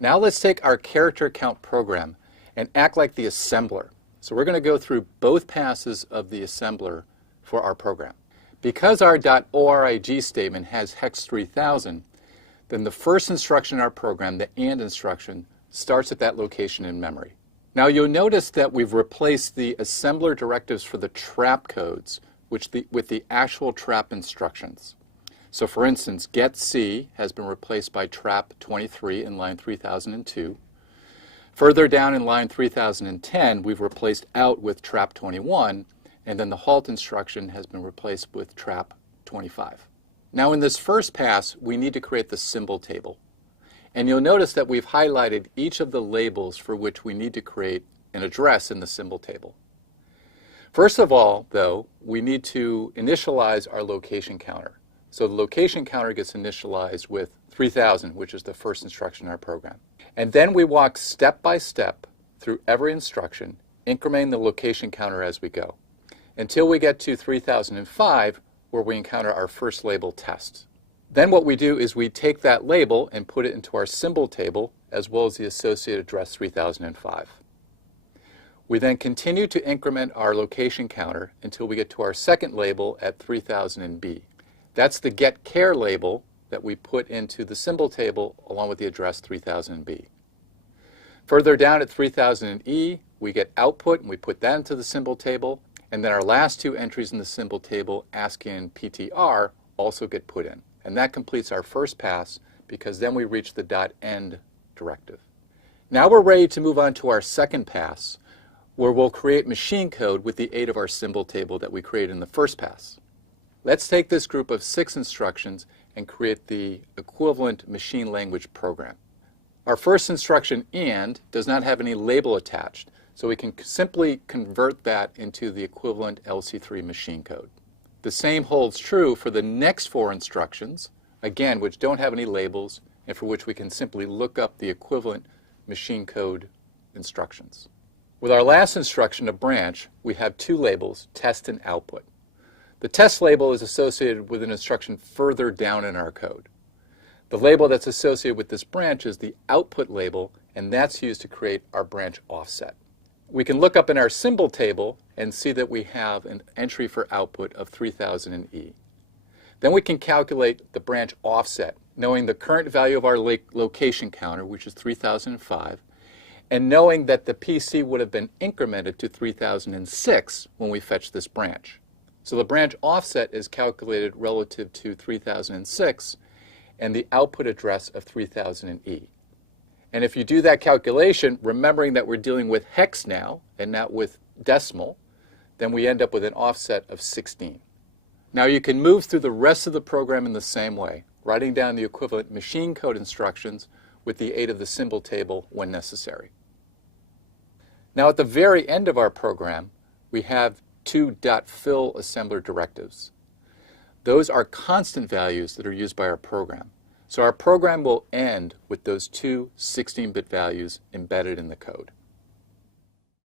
Now let's take our character count program and act like the assembler. So we're going to go through both passes of the assembler for our program. Because our .org statement has hex 3000, then the first instruction in our program, the AND instruction, starts at that location in memory. Now you'll notice that we've replaced the assembler directives for the trap codes with the actual trap instructions. So for instance, get C has been replaced by trap 23 in line 3002. Further down in line 3010, we've replaced out with trap 21, and then the halt instruction has been replaced with trap 25. Now in this first pass, we need to create the symbol table. And you'll notice that we've highlighted each of the labels for which we need to create an address in the symbol table. First of all, though, we need to initialize our location counter. So the location counter gets initialized with 3000, which is the first instruction in our program. And then we walk step by step through every instruction, incrementing the location counter as we go, until we get to 3005, where we encounter our first label test. Then what we do is we take that label and put it into our symbol table, as well as the associated address 3005. We then continue to increment our location counter until we get to our second label at 3000B. That's the get care label that we put into the symbol table along with the address 3000B. Further down at 3000E, we get output and we put that into the symbol table, and then our last two entries in the symbol table, ASCII and PTR, also get put in. And that completes our first pass, because then we reach the .end directive. Now we're ready to move on to our second pass, where we'll create machine code with the aid of our symbol table that we created in the first pass. Let's take this group of 6 instructions and create the equivalent machine language program. Our first instruction, AND, does not have any label attached, so we can simply convert that into the equivalent LC3 machine code. The same holds true for the next 4 instructions, again, which don't have any labels and for which we can simply look up the equivalent machine code instructions. With our last instruction, a branch, we have 2 labels, test and output. The test label is associated with an instruction further down in our code. The label that's associated with this branch is the output label, and that's used to create our branch offset. We can look up in our symbol table and see that we have an entry for output of 3000E. Then we can calculate the branch offset, knowing the current value of our location counter, which is 3005, and knowing that the PC would have been incremented to 3006 when we fetch this branch. So the branch offset is calculated relative to 3006 and the output address of 3000E. And if you do that calculation, remembering that we're dealing with hex now and not with decimal, then we end up with an offset of 16. Now you can move through the rest of the program in the same way, writing down the equivalent machine code instructions with the aid of the symbol table when necessary. Now at the very end of our program, we have 2 .fill assembler directives. Those are constant values that are used by our program. So our program will end with those 2 16-bit values embedded in the code.